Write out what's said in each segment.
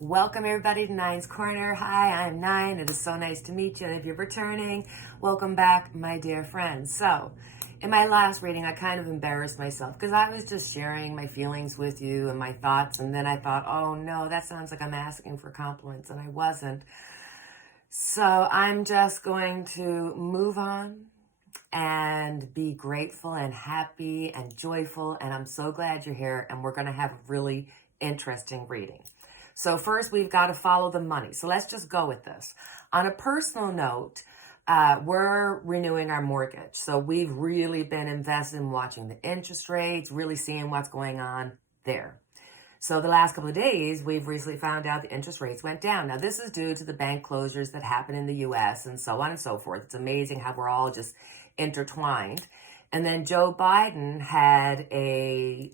Welcome everybody to Nine's Corner. Hi, I'm Nine. It is so nice to meet you. And if you're returning, welcome back, my dear friends. So, in my last reading, I kind of embarrassed myself because I was just sharing my feelings with you and my thoughts. And then I thought, oh no, that sounds like I'm asking for compliments. And I wasn't. So, I'm just going to move on and be grateful and happy and joyful. And I'm so glad you're here. And we're going to have a really interesting reading. So first, we've got to follow the money. So let's just go with this. On a personal note, we're renewing our mortgage. So we've really been invested in watching the interest rates, really seeing what's going on there. So the last couple of days, we've recently found out the interest rates went down. Now, this is due to the bank closures that happen in the U.S. and so on and so forth. It's amazing how we're all just intertwined. And then Joe Biden had a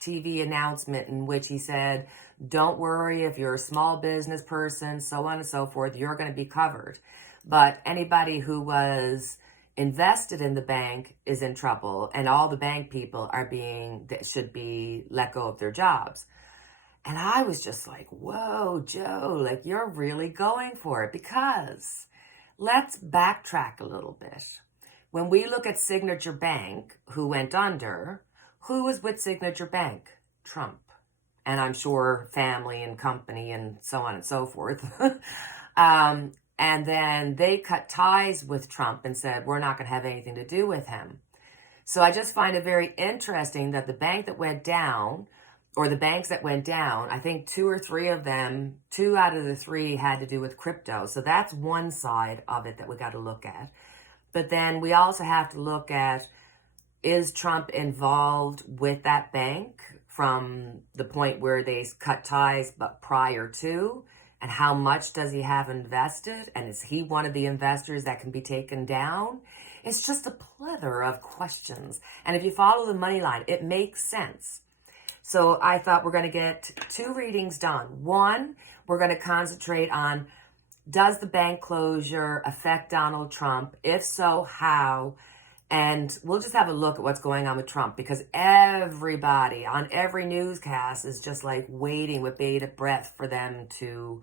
TV announcement in which he said, don't worry if you're a small business person, so on and so forth, you're going to be covered. But anybody who was invested in the bank is in trouble, and all the bank people should be let go of their jobs. And I was just like, whoa, Joe, like you're really going for it, because let's backtrack a little bit. When we look at Signature Bank, who went under, who was with Signature Bank? Trump. And I'm sure family and company and so on and so forth. And then they cut ties with Trump and said, we're not going to have anything to do with him. So I just find it very interesting that the bank that went down, or the banks that went down, I think two out of the three had to do with crypto. So that's one side of it that we got to look at. But then we also have to look at, is Trump involved with that bank from the point where they cut ties, but prior to? And how much does he have invested? And is he one of the investors that can be taken down? It's just a plethora of questions. And if you follow the money line, it makes sense. So I thought we're going to get two readings done. One, we're going to concentrate on, does the bank closure affect Donald Trump? If so, how? And we'll just have a look at what's going on with Trump, because everybody on every newscast is just like waiting with bated breath for them to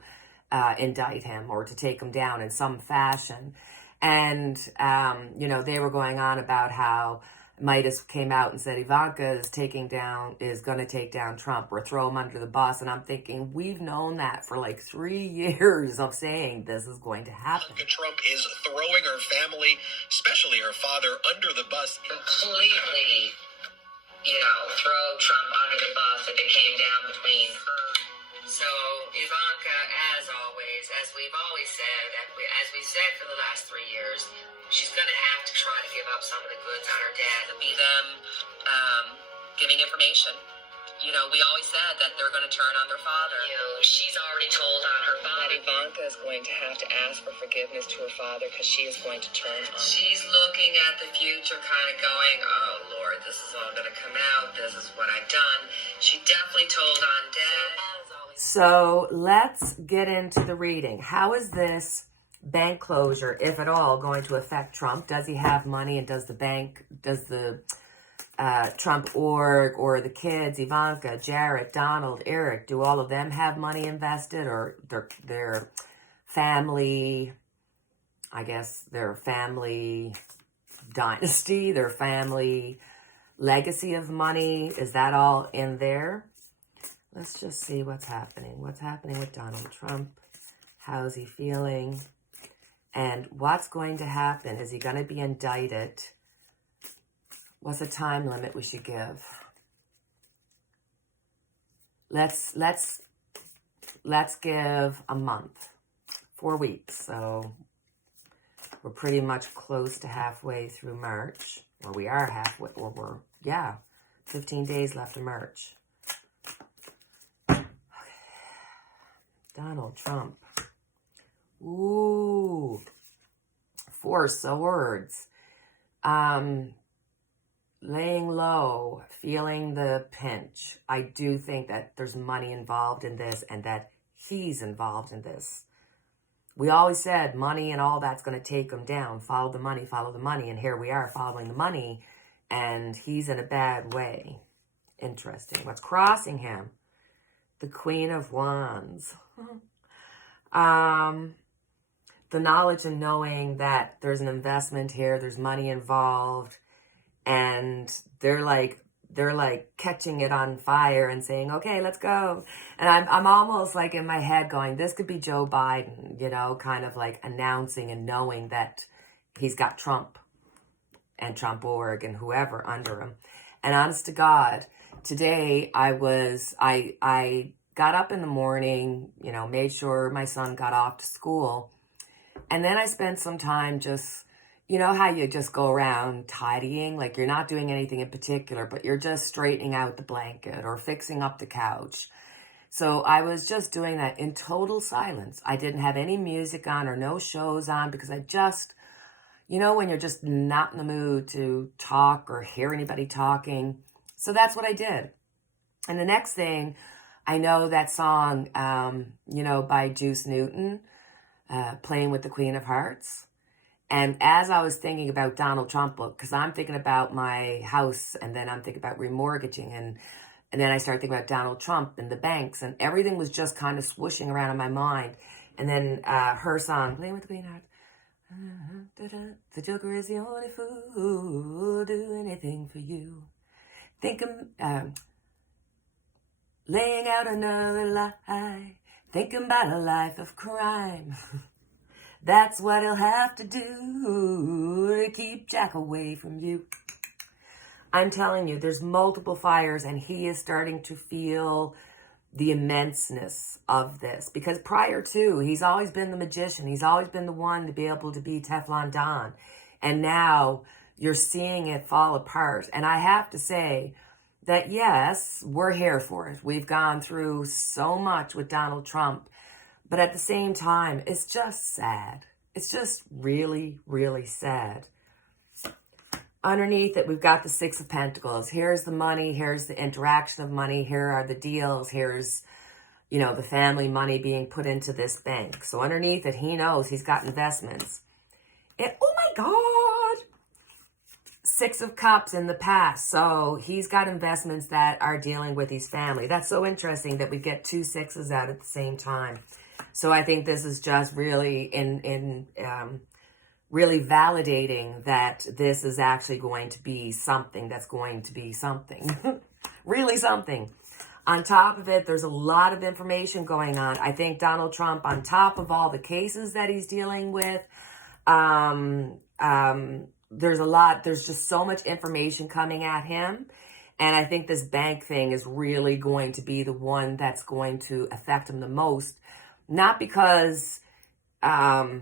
indict him or to take him down in some fashion. And, they were going on about how Midas came out and said Ivanka is going to take down Trump or throw him under the bus. And I'm thinking, we've known that for like 3 years of saying this is going to happen. Trump is throwing her family, especially her father, under the bus. Completely, throw Trump under the bus if it came down between her. So Ivanka, as always, as we've always said, as we said for the last 3 years, she's going to have to try to give up some of the goods on her dad. It'll be them giving information. We always said that they're going to turn on their father. She's already told on her father. That Ivanka is going to have to ask for forgiveness to her father because she is going to turn on him. She's looking at the future kind of going, oh, Lord, this is all going to come out. This is what I've done. She definitely told on Dad. So let's get into the reading. How is this bank closure, if at all, going to affect Trump? Does he have money, and does the Trump org or the kids, Ivanka, Jared, Donald, Eric, do all of them have money invested, or their family, I guess their family dynasty, their family legacy of money, is that all in there? Let's just see what's happening. What's happening with Donald Trump? How's he feeling? And what's going to happen? Is he going to be indicted? What's the time limit we should give? Let's give a month, 4 weeks. So we're pretty much close to halfway through March. Well, we are halfway, 15 days left of March. Okay. Donald Trump. Ooh, 4 swords. Laying low, feeling the pinch. I do think that there's money involved in this, and that he's involved in this. We always said money and all that's going to take him down. Follow the money, and here we are following the money, and he's in a bad way. Interesting. What's crossing him? the Queen of Wands. The knowledge and knowing that there's an investment here, there's money involved, and they're like catching it on fire and saying, okay, let's go. And I'm almost like in my head going, this could be Joe Biden, you know, kind of like announcing and knowing that he's got Trump and Trump.org and whoever under him. And honest to God, today I got up in the morning, you know, made sure my son got off to school. And then I spent some time just, you know how you just go around tidying, like you're not doing anything in particular, but you're just straightening out the blanket or fixing up the couch. So I was just doing that in total silence. I didn't have any music on or no shows on because I just, you know, when you're just not in the mood to talk or hear anybody talking. So that's what I did. And the next thing, I know that song, you know, by Juice Newton, Playing with the Queen of Hearts. And as I was thinking about Donald Trump, because I'm thinking about my house and then I'm thinking about remortgaging and then I started thinking about Donald Trump and the banks and everything was just kind of swooshing around in my mind. And then her song, Playing with the Queen of Hearts. The Joker is the only fool who'll do anything for you. Laying out another lie, thinking about a life of crime. That's what he'll have to do to keep Jack away from you. I'm telling you, there's multiple fires and he is starting to feel the immenseness of this. Because prior to, he's always been the magician. He's always been the one to be able to be Teflon Don. And now you're seeing it fall apart. And I have to say that, yes, we're here for it. We've gone through so much with Donald Trump. But at the same time, it's just sad. It's just really, really sad. Underneath it, we've got the Six of Pentacles. Here's the money. Here's the interaction of money. Here are the deals. Here's, you know, the family money being put into this bank. So underneath it, he knows he's got investments. And, oh my God! Six of Cups in the past. So he's got investments that are dealing with his family. That's so interesting that we get two sixes out at the same time. So I think this is just really really validating that this is actually going to be something that's going to be something. Really something. On top of it, there's a lot of information going on. I think Donald Trump, on top of all the cases that he's dealing with, there's just so much information coming at him. And I think this bank thing is really going to be the one that's going to affect him the most. Not because it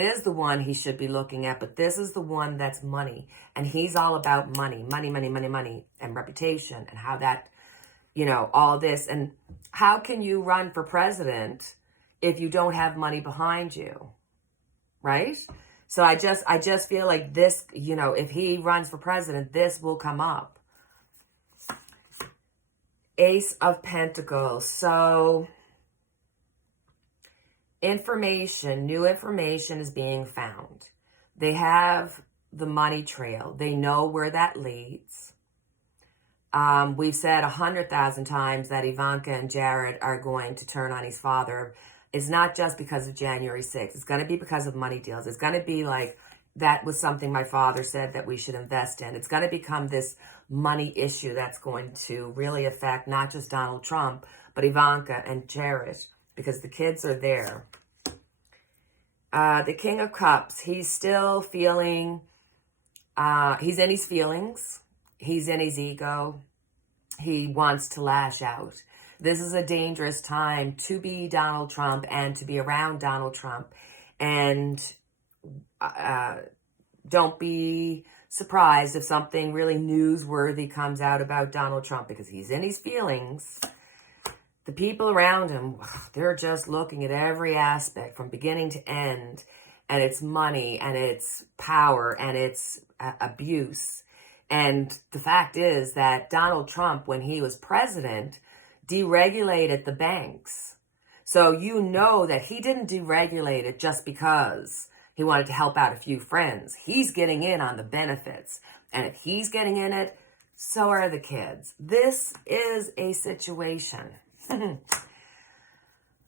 is the one he should be looking at, but this is the one that's money. And he's all about money, money, money, money, money, and reputation, and how that, you know, all this. And how can you run for president if you don't have money behind you, right? So I just feel like this, you know, if he runs for president, this will come up. Ace of Pentacles. So information, new information is being found. They have the money trail. They know where that leads. We've said 100,000 times that Ivanka and Jared are going to turn on his father. It's not just because of January 6th. It's going to be because of money deals. It's going to be like, that was something my father said that we should invest in. It's going to become this money issue that's going to really affect not just Donald Trump, but Ivanka and Jared, because the kids are there. The King of Cups, he's still feeling, he's in his feelings. He's in his ego. He wants to lash out. This is a dangerous time to be Donald Trump and to be around Donald Trump. And don't be surprised if something really newsworthy comes out about Donald Trump, because he's in his feelings. The people around him, they're just looking at every aspect from beginning to end. And it's money and it's power and it's abuse. And the fact is that Donald Trump, when he was president, deregulated the banks. So you know that he didn't deregulate it just because he wanted to help out a few friends. He's getting in on the benefits. And if he's getting in it, So are the kids. This is a situation. We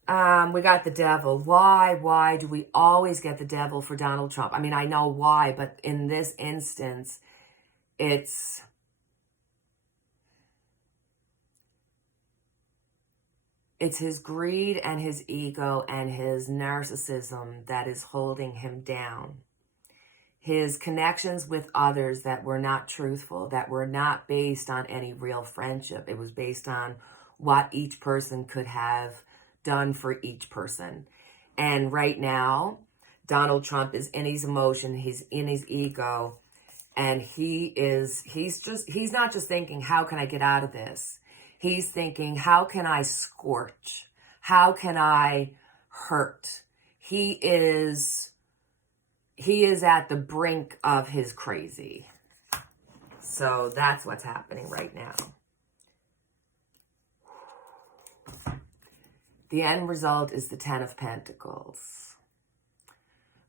got the devil. Why do we always get the devil for Donald Trump? I mean, I know why, but in this instance, it's his greed and his ego and his narcissism that is holding him down. His connections with others that were not truthful, that were not based on any real friendship. It was based on what each person could have done for each person. And right now, Donald Trump is in his emotion, he's in his ego, and he's not just thinking, how can I get out of this? He's thinking, how can I scorch? How can I hurt? He is at the brink of his crazy. So that's what's happening right now. The end result is the Ten of Pentacles.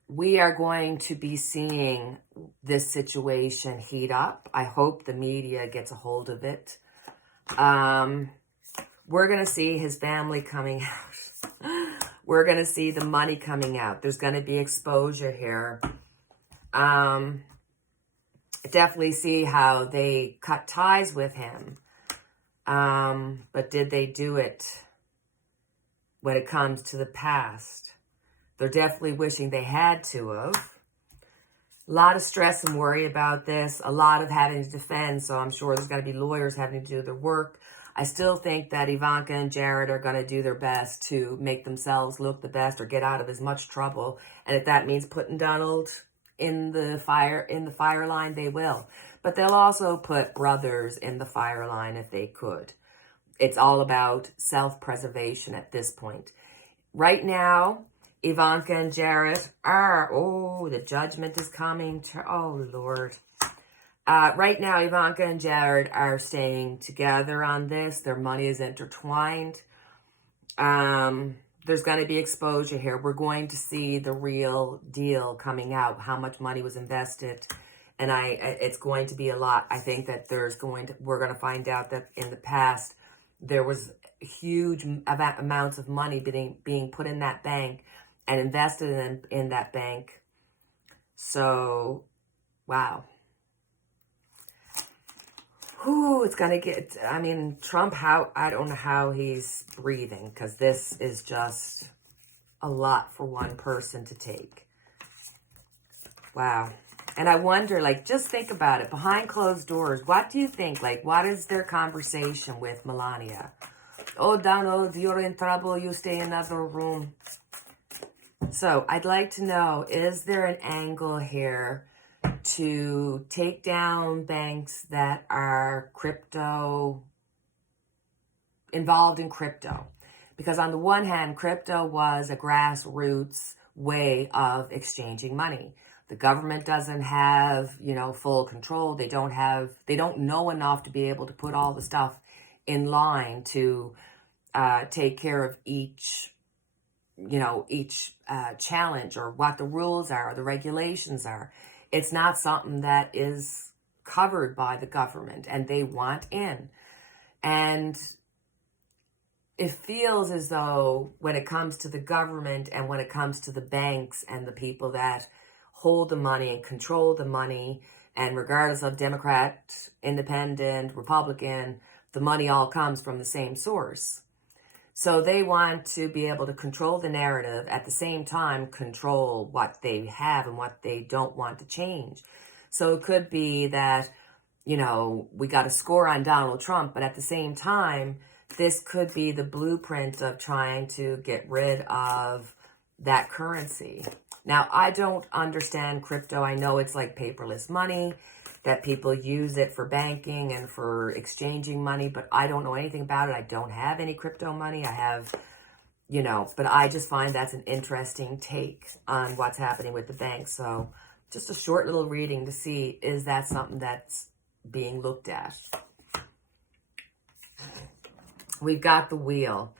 We are going to be seeing this situation heat up. I hope the media gets a hold of it. We're going to see his family coming out. We're going to see the money coming out. There's going to be exposure here. Definitely see how they cut ties with him. But did they do it when it comes to the past? They're definitely wishing they had to have. A lot of stress and worry about this. A lot of having to defend. So I'm sure there's going to be lawyers having to do their work. I still think that Ivanka and Jared are going to do their best to make themselves look the best or get out of as much trouble. And if that means putting Donald in the fire line, they will. But they'll also put brothers in the fire line if they could. It's all about self-preservation at this point. Right now, Ivanka and Jared are, the judgment is coming. Oh, Lord. Right now, Ivanka and Jared are staying together on this. Their money is intertwined. There's going to be exposure here. We're going to see the real deal coming out, how much money was invested. And it's going to be a lot. I think that we're going to find out that in the past, there was huge amounts of money being put in that bank and invested in that bank. So, wow. It's going to get, Trump, I don't know how he's breathing, because this is just a lot for one person to take. Wow. And I wonder, just think about it. Behind closed doors, what do you think? What is their conversation with Melania? Oh, Donald, you're in trouble. You stay in another room. So I'd like to know, is there an angle here to take down banks that are involved in crypto? Because on the one hand, crypto was a grassroots way of exchanging money. The government doesn't have, full control. They don't know enough to be able to put all the stuff in line to take care of each challenge or what the rules are or the regulations are. It's not something that is covered by the government, and they want in. And it feels as though when it comes to the government and when it comes to the banks and the people that hold the money and control the money, and regardless of Democrat, Independent, Republican, the money all comes from the same source. So they want to be able to control the narrative, at the same time control what they have and what they don't want to change. So it could be that, we got a score on Donald Trump, but at the same time, this could be the blueprint of trying to get rid of that currency. Now, I don't understand crypto. I know it's like paperless money, that people use it for banking and for exchanging money, but I don't know anything about it. I don't have any crypto money. I have, but I just find that's an interesting take on what's happening with the bank. So just a short little reading to see, is that something that's being looked at? We've got the wheel.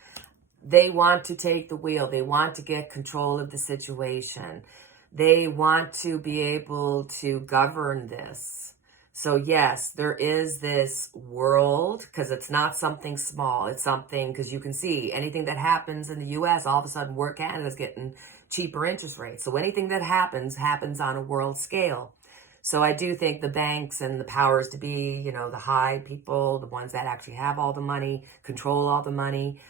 They want to take the wheel. They want to get control of the situation. They want to be able to govern this. So yes, there is this world, because it's not something small. It's something, because you can see anything that happens in the US, all of a sudden Canada's getting cheaper interest rates. So anything that happens on a world scale. So I do think the banks and the powers to be, the high people, the ones that actually have all the money, control all the money,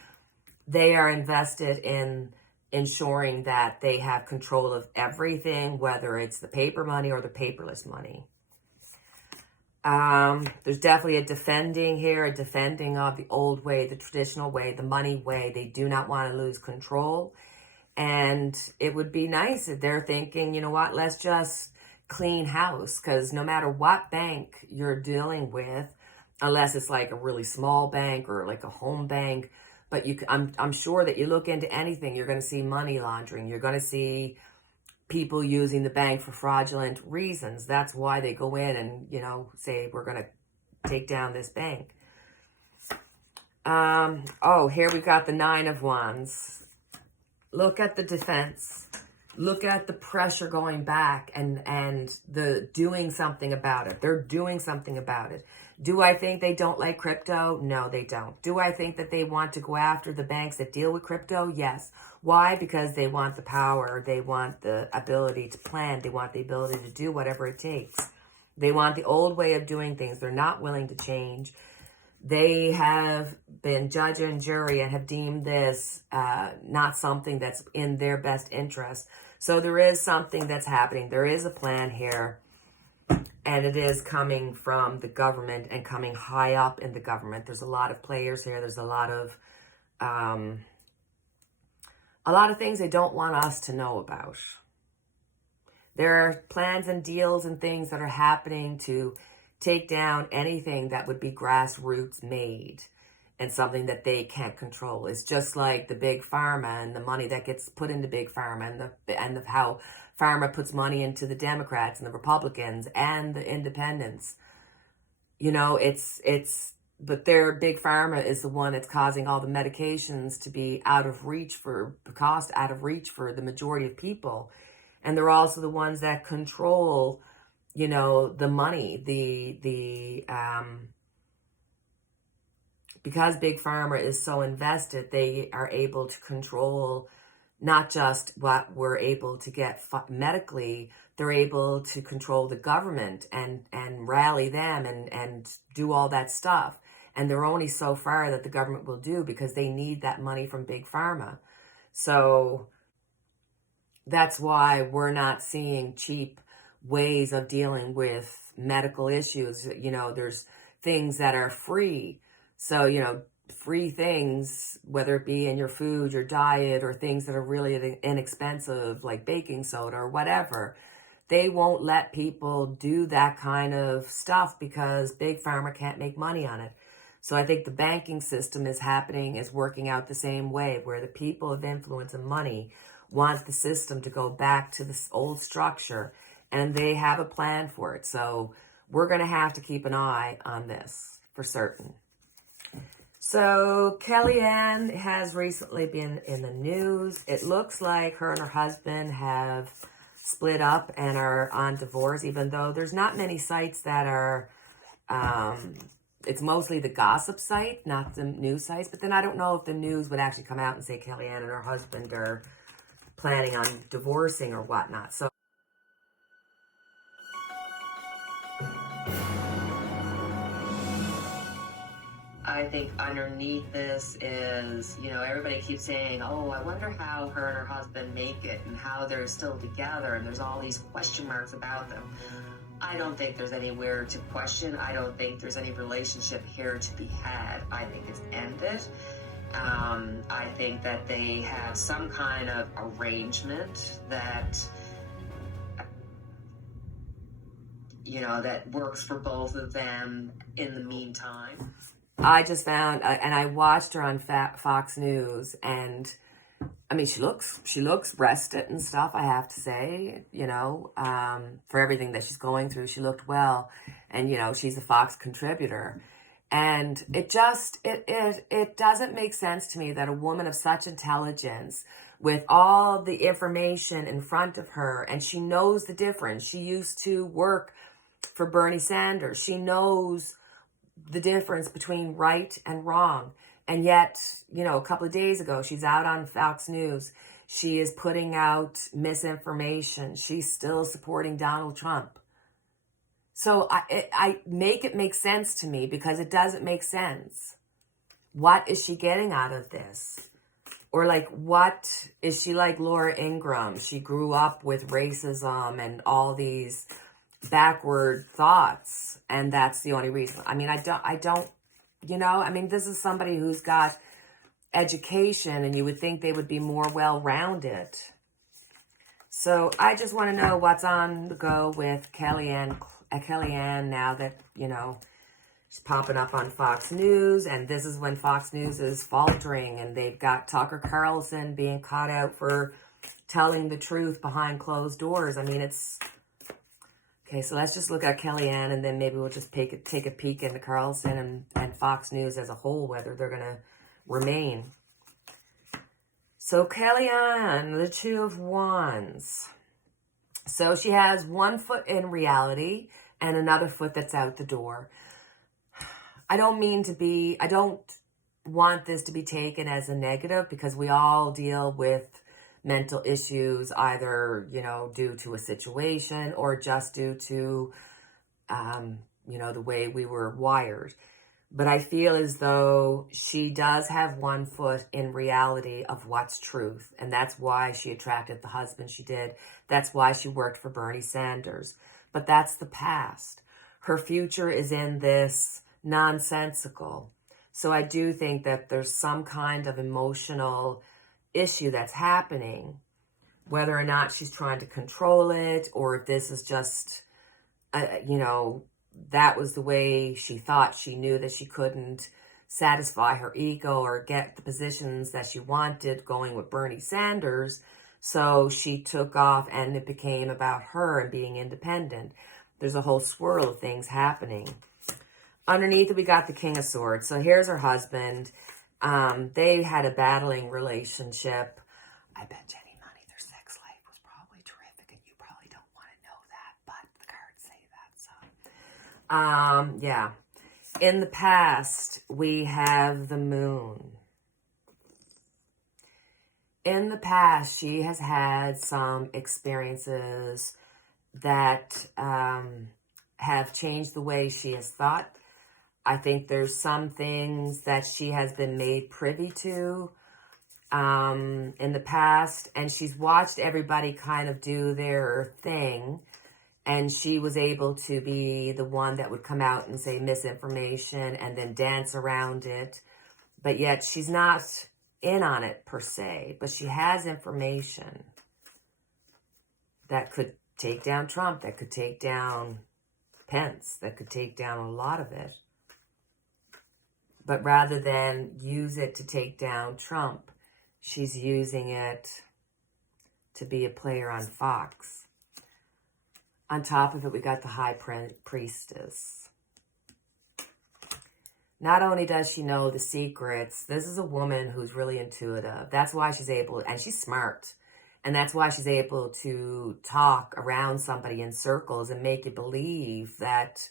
they are invested in ensuring that they have control of everything, whether it's the paper money or the paperless money. There's definitely a defending of the old way, the traditional way, the money way. They do not want to lose control. And it would be nice if they're thinking, you know what, let's just clean house, because no matter what bank you're dealing with, unless it's like a really small bank or like a home bank, but I'm sure that you look into anything, you're going to see money laundering. You're going to see people using the bank for fraudulent reasons. That's why they go in and, say, we're going to take down this bank. Here we've got the 9 of Wands. Look at the defense. Look at the pressure going back and the doing something about it. They're doing something about it. Do I think they don't like crypto? No, they don't. Do I think that they want to go after the banks that deal with crypto? Yes. Why? Because they want the power. They want the ability to plan. They want the ability to do whatever it takes. They want the old way of doing things. They're not willing to change. They have been judge and jury and have deemed this not something that's in their best interest. So there is something that's happening. There is a plan here. And it is coming from the government and coming high up in the government. There's a lot of players here. There's a lot of things they don't want us to know about. There are plans and deals and things that are happening to take down anything that would be grassroots made and something that they can't control. It's just like the big pharma and the money that gets put into big pharma and how pharma puts money into the Democrats and the Republicans and the independents. But their big pharma is the one that's causing all the medications to be out of reach for the majority of people. And they're also the ones that control, the money, because big pharma is so invested, they are able to control not just what we're able to get medically, they're able to control the government and rally them and do all that stuff. And they're only so far that the government will do because they need that money from big pharma. So that's why we're not seeing cheap ways of dealing with medical issues. There's things that are free. So, free things, whether it be in your food, your diet, or things that are really inexpensive, like baking soda or whatever, they won't let people do that kind of stuff because big pharma can't make money on it. So I think the banking system is working out the same way, where the people of influence and money want the system to go back to this old structure, and they have a plan for it. So we're going to have to keep an eye on this for certain. So Kellyanne has recently been in the news. It looks like her and her husband have split up and are on divorce, even though there's not many sites that are, it's mostly the gossip site, not the news sites. But then I don't know if the news would actually come out and say Kellyanne and her husband are planning on divorcing or whatnot. So I think underneath this is, everybody keeps saying, oh, I wonder how her and her husband make it and how they're still together. And there's all these question marks about them. I don't think there's anywhere to question. I don't think there's any relationship here to be had. I think it's ended. I think that they have some kind of arrangement that, that works for both of them in the meantime. I just found, and I watched her on Fox News, and I mean, she looks rested and stuff, I have to say, for everything that she's going through. She looked well, and, she's a Fox contributor. And it doesn't make sense to me that a woman of such intelligence, with all the information in front of her, and she knows the difference. She used to work for Bernie Sanders. She knows the difference between right and wrong. And yet, a couple of days ago, she's out on Fox News. She is putting out misinformation. She's still supporting Donald Trump. So I make it make sense to me, because it doesn't make sense. What is she getting out of this? Or what is she like Laura Ingraham? She grew up with racism and all these backward thoughts, and that's the only reason. I don't, this is somebody who's got education, and you would think they would be more well-rounded. So I just want to know what's on the go with Kellyanne now that, she's popping up on Fox News, and this is when Fox News is faltering, and they've got Tucker Carlson being caught out for telling the truth behind closed doors. It's... Okay, so let's just look at Kellyanne, and then maybe we'll just take a peek into Carlson and Fox News as a whole, whether they're going to remain. So Kellyanne, the Two of Wands. So she has one foot in reality and another foot that's out the door. I don't want this to be taken as a negative, because we all deal with mental issues, either, due to a situation or just due to, the way we were wired. But I feel as though she does have one foot in reality of what's truth. And that's why she attracted the husband she did. That's why she worked for Bernie Sanders. But that's the past. Her future is in this nonsensical. So I do think that there's some kind of emotional issue that's happening, whether or not she's trying to control it, or if this is just, that was the way she thought. She knew that she couldn't satisfy her ego or get the positions that she wanted going with Bernie Sanders. So she took off, and it became about her and being independent. There's a whole swirl of things happening. Underneath it, we got the King of Swords. So here's her husband. They had a battling relationship. I bet Jenny Money, their sex life was probably terrific, and you probably don't want to know that, but the cards say that. So, yeah. In the past, we have the Moon. In the past, she has had some experiences that have changed the way she has thought. I think there's some things that she has been made privy to in the past, and she's watched everybody kind of do their thing, and she was able to be the one that would come out and say misinformation and then dance around it, but yet she's not in on it per se, but she has information that could take down Trump, that could take down Pence, that could take down a lot of it. But rather than use it to take down Trump, she's using it to be a player on Fox. On top of it, we got the High Priestess. Not only does she know the secrets, this is a woman who's really intuitive. That's why she's able, and she's smart. And that's why she's able to talk around somebody in circles and make you believe that,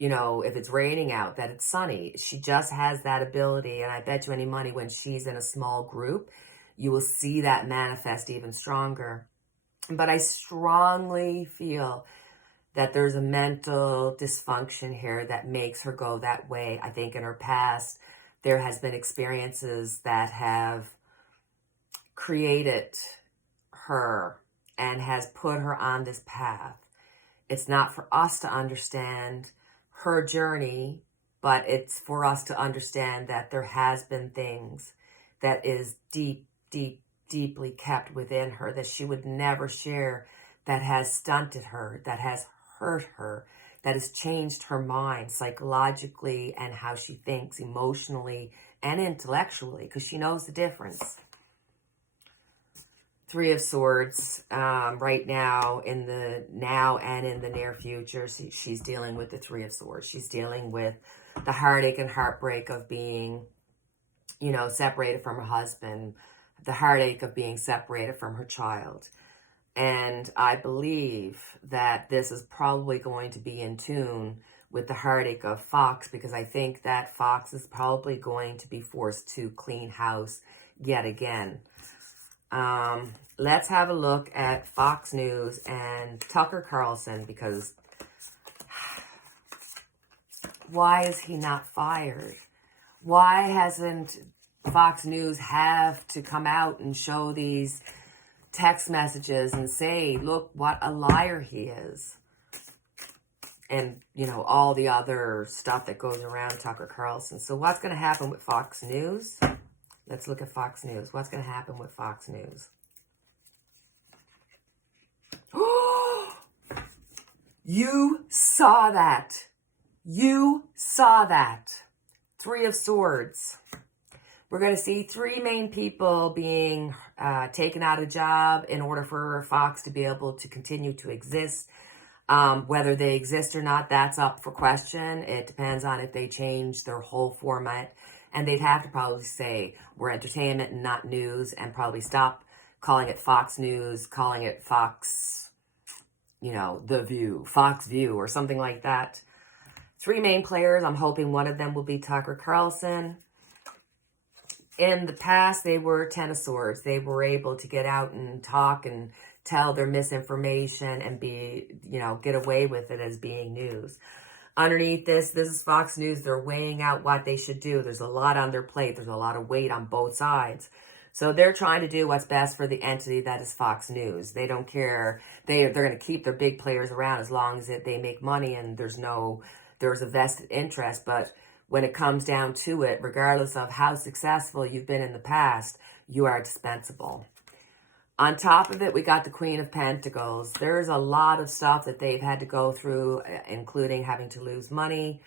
if it's raining out, that it's sunny. She just has that ability. And I bet you any money when she's in a small group, you will see that manifest even stronger. But I strongly feel that there's a mental dysfunction here that makes her go that way. I think in her past, there has been experiences that have created her and has put her on this path. It's not for us to understand her journey, but it's for us to understand that there has been things that is deeply kept within her that she would never share, that has stunted her, that has hurt her, that has changed her mind psychologically and how she thinks emotionally and intellectually, because she knows the difference. Three of Swords, right now, in the now and in the near future, she's dealing with the Three of Swords. She's dealing with the heartache and heartbreak of being, separated from her husband, the heartache of being separated from her child. And I believe that this is probably going to be in tune with the heartache of Fox, because I think that Fox is probably going to be forced to clean house yet again. Let's have a look at Fox News and Tucker Carlson, because why is he not fired? Why hasn't Fox News have to come out and show these text messages and say, look what a liar he is? And, you know, all the other stuff that goes around Tucker Carlson. So what's going to happen with Fox News? Let's look at Fox News. What's going to happen with Fox News? You saw that. You saw that. 3 of Swords. We're going to see 3 main people being taken out of job in order for Fox to be able to continue to exist. Whether they exist or not, that's up for question. It depends on if they change their whole format. And they'd have to probably say, we're entertainment and not news, and probably stop calling it Fox News, calling it Fox, you know, The View, Fox View, or something like that. 3 main players. I'm hoping one of them will be Tucker Carlson. In the past, they were 10 of Swords. They were able to get out and talk and tell their misinformation and be, you know, get away with it as being news. Underneath this is Fox News. They're weighing out what they should do. There's a lot on their plate. There's a lot of weight on both sides. So they're trying to do what's best for the entity that is Fox News. They don't care. They're going to keep their big players around as long as they make money and there's a vested interest. But when it comes down to it, regardless of how successful you've been in the past, you are dispensable. On top of it, we got the Queen of Pentacles. There's a lot of stuff that they've had to go through, including having to lose money.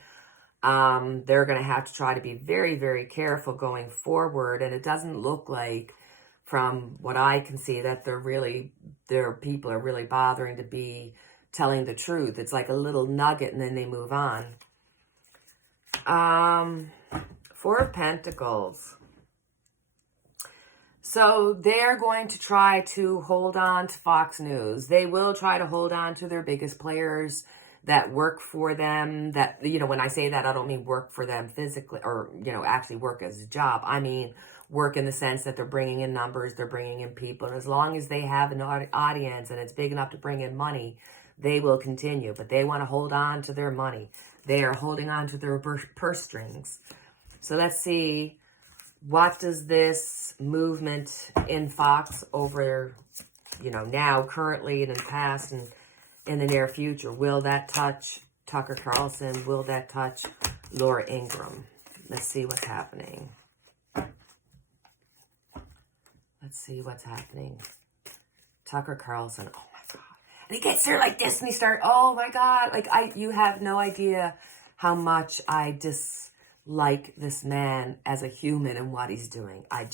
They're going to have to try to be very, very careful going forward. And it doesn't look like, from what I can see, that their people are really bothering to be telling the truth. It's like a little nugget and then they move on. 4 of Pentacles. So they're going to try to hold on to Fox News. They will try to hold on to their biggest players that work for them. That, you know, when I say that, I don't mean work for them physically or, you know, actually work as a job. I mean work in the sense that they're bringing in numbers, they're bringing in people. And as long as they have an audience and it's big enough to bring in money, they will continue. But they want to hold on to their money. They are holding on to their purse strings. So let's see. What does this movement in Fox over, you know, now, currently, and in the past, and in the near future, will that touch Tucker Carlson? Will that touch Laura Ingraham? Let's see what's happening. Let's see what's happening. Tucker Carlson. Oh, my God. And he gets there like this, and he starts, oh, my God. Like, you have no idea how much I dislike this man as a human and what he's doing. I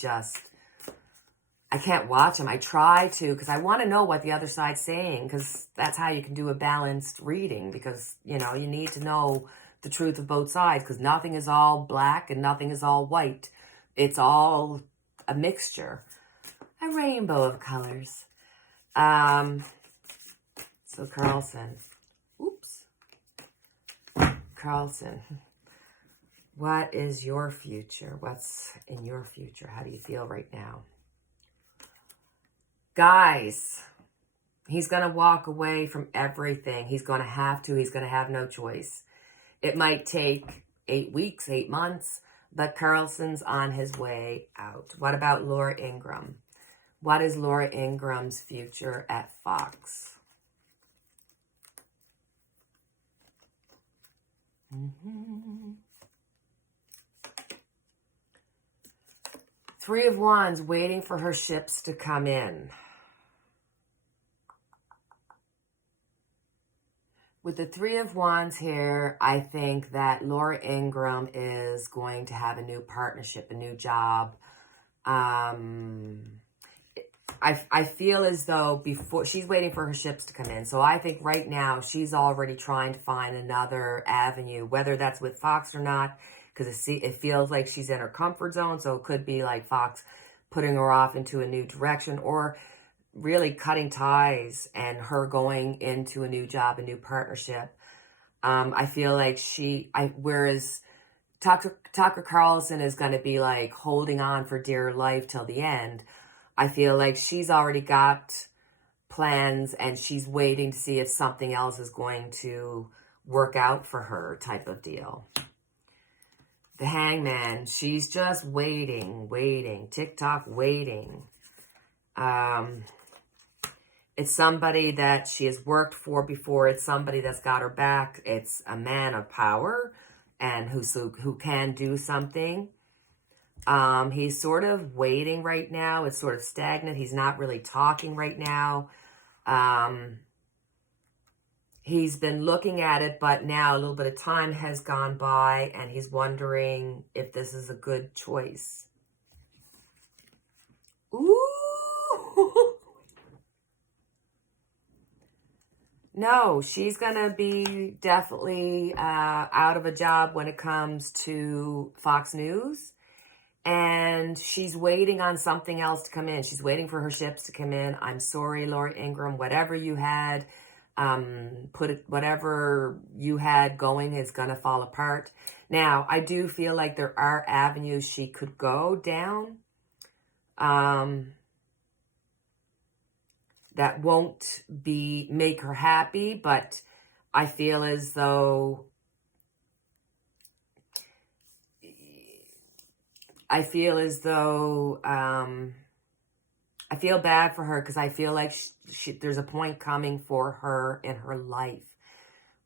can't watch him. I try to, because I want to know what the other side's saying, because that's how you can do a balanced reading, because, you know, you need to know the truth of both sides, because nothing is all black and nothing is all white. It's all a mixture. A rainbow of colors. So Carlson. Oops. Carlson. What is your future? What's in your future? How do you feel right now? Guys, he's going to walk away from everything. He's going to have to. He's going to have no choice. It might take 8 weeks, 8 months, but Carlson's on his way out. What about Laura Ingraham? What is Laura Ingraham's future at Fox? Three of Wands, waiting for her ships to come in. With the Three of Wands here, I think that Laura Ingraham is going to have a new partnership, a new job. I feel as though before she's waiting for her ships to come in. So I think right now she's already trying to find another avenue, whether that's with Fox or not, because it feels like she's in her comfort zone. So it could be like Fox putting her off into a new direction, or really cutting ties and her going into a new job, a new partnership. I feel like whereas Tucker Carlson is going to be like holding on for dear life till the end, I feel like she's already got plans and she's waiting to see if something else is going to work out for her, type of deal. The Hangman, she's just waiting, TikTok waiting. It's somebody that she has worked for before. It's somebody that's got her back. It's a man of power and who can do something. He's sort of waiting right now. It's sort of stagnant. He's not really talking right now. He's been looking at it, but now a little bit of time has gone by and he's wondering if this is a good choice. Ooh. No, she's going to be definitely out of a job when it comes to Fox News. And she's waiting on something else to come in. She's waiting for her ships to come in. I'm sorry, Laura Ingraham, whatever you had, whatever you had going is going to fall apart. Now, I do feel like there are avenues she could go down. That won't make her happy, but I feel as though I feel bad for her because I feel like there's a point coming for her in her life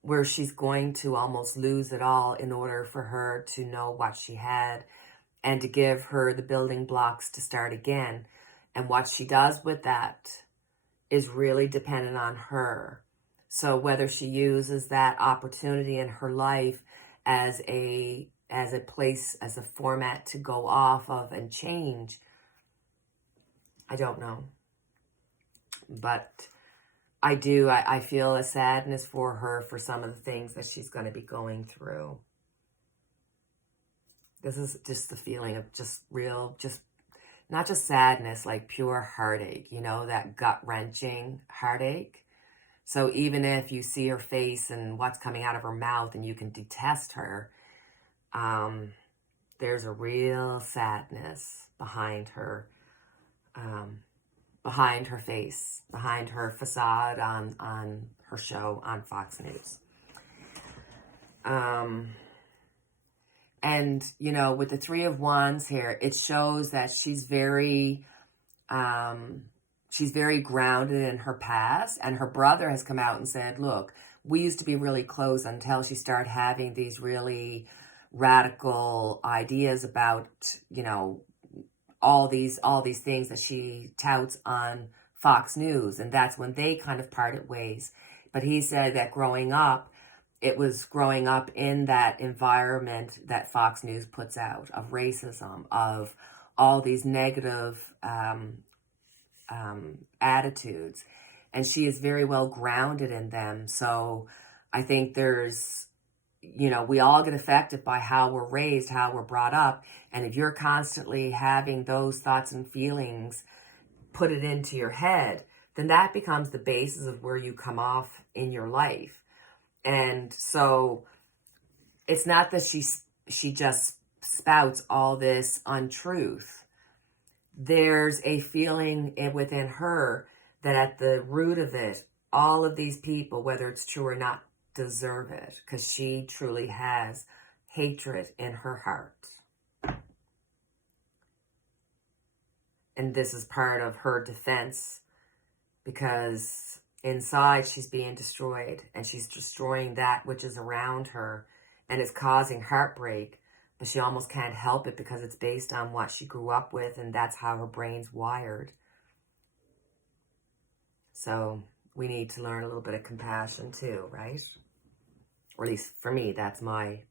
where she's going to almost lose it all in order for her to know what she had and to give her the building blocks to start again. And what she does with that is really dependent on her. So whether she uses that opportunity in her life as a place, as a format to go off of and change, I don't know. But I feel a sadness for her for some of the things that she's going to be going through. This is just the feeling of not just sadness, like pure heartache, that gut-wrenching heartache. So even if you see her face and what's coming out of her mouth and you can detest her, there's a real sadness behind her face, behind her facade on her show on Fox News. And, with the Three of Wands here, it shows that she's very grounded in her past. And her brother has come out and said, look, we used to be really close until she started having these really radical ideas about, all these things that she touts on Fox News. And that's when they kind of parted ways. But he said that it was growing up in that environment that Fox News puts out of racism, of all these negative attitudes. And she is very well grounded in them. So I think there's, we all get affected by how we're raised, how we're brought up. And if you're constantly having those thoughts and feelings put it into your head, then that becomes the basis of where you come off in your life. And so it's not that she just spouts all this untruth. There's a feeling within her that at the root of it, all of these people, whether it's true or not, deserve it because she truly has hatred in her heart. And this is part of her defense because inside she's being destroyed and she's destroying that which is around her and it's causing heartbreak, but she almost can't help it because it's based on what she grew up with and that's how her brain's wired. So we need to learn a little bit of compassion too, right? Or at least for me, that's my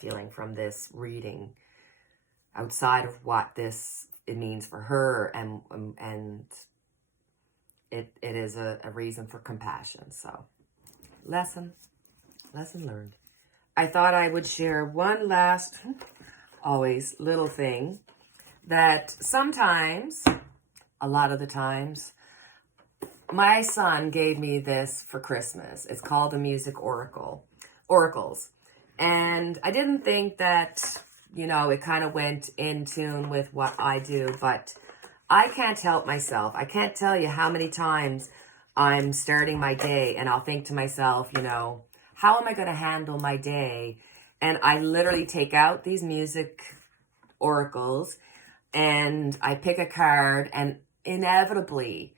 feeling from this reading, outside of what it means for her, and it is a reason for compassion. So lesson learned. I thought I would share one last, always little thing that sometimes, a lot of the times, my son gave me this for Christmas. It's called the Music Oracles. And I didn't think that, you know, it kind of went in tune with what I do, but I can't help myself. I can't tell you how many times I'm starting my day and I'll think to myself, you know, how am I going to handle my day? And I literally take out these music oracles and I pick a card, and inevitably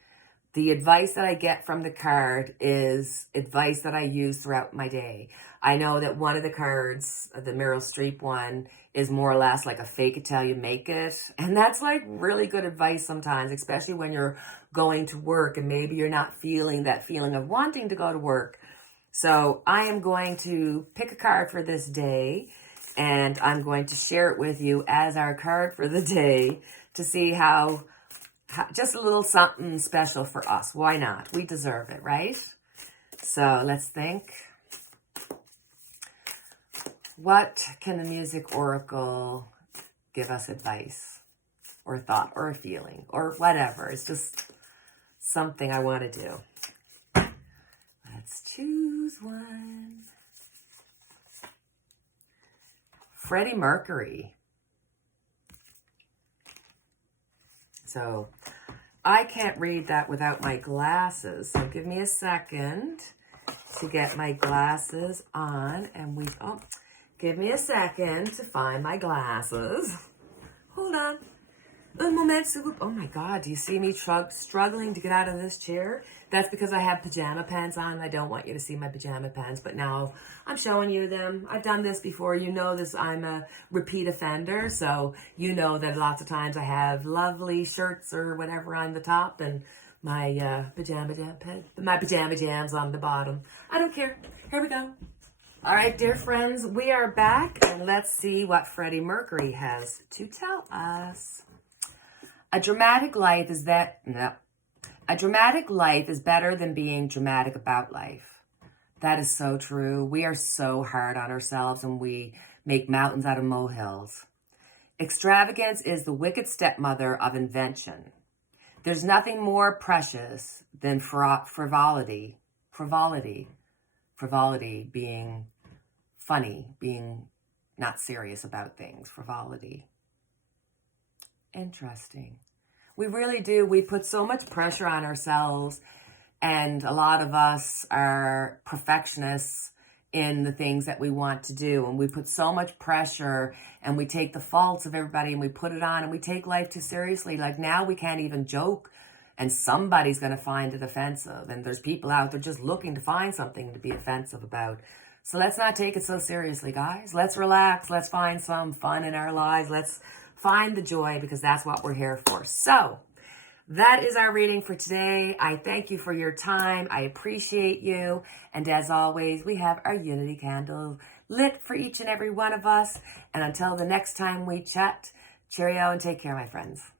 the advice that I get from the card is advice that I use throughout my day. I know that one of the cards, the Meryl Streep one, is more or less like a fake it till you make it. And that's like really good advice sometimes, especially when you're going to work and maybe you're not feeling that feeling of wanting to go to work. So I am going to pick a card for this day, and I'm going to share it with you as our card for the day to see how just a little something special for us. Why not? We deserve it, right? So let's think. What can the Music Oracle give us advice or thought or a feeling or whatever? It's just something I want to do. Let's choose one. Freddie Mercury. So I can't read that without my glasses. So give me a second to get my glasses on. And give me a second to find my glasses. Hold on. Un moment, s'il vous plaît. Oh my God, do you see me struggling to get out of this chair? That's because I have pajama pants on. I don't want you to see my pajama pants, but now I'm showing you them. I've done this before. You know this. I'm a repeat offender, so you know that lots of times I have lovely shirts or whatever on the top and my pajama jams on the bottom. I don't care. Here we go. All right, dear friends, we are back, and let's see what Freddie Mercury has to tell us. A dramatic life is better than being dramatic about life. That is so true. We are so hard on ourselves and we make mountains out of molehills. Extravagance is the wicked stepmother of invention. There's nothing more precious than frivolity. Frivolity being funny, being not serious about things. Frivolity. Interesting. We really do. We put so much pressure on ourselves, and a lot of us are perfectionists in the things that we want to do, and we put so much pressure and we take the faults of everybody and we put it on, and we take life too seriously. Like now we can't even joke, and somebody's going to find it offensive, and there's people out there just looking to find something to be offensive about. So let's not take it so seriously, guys. Let's relax. Let's find some fun in our lives. Let's find the joy, because that's what we're here for. So that is our reading for today. I thank you for your time. I appreciate you. And as always, we have our unity candle lit for each and every one of us. And until the next time we chat, cheerio and take care, my friends.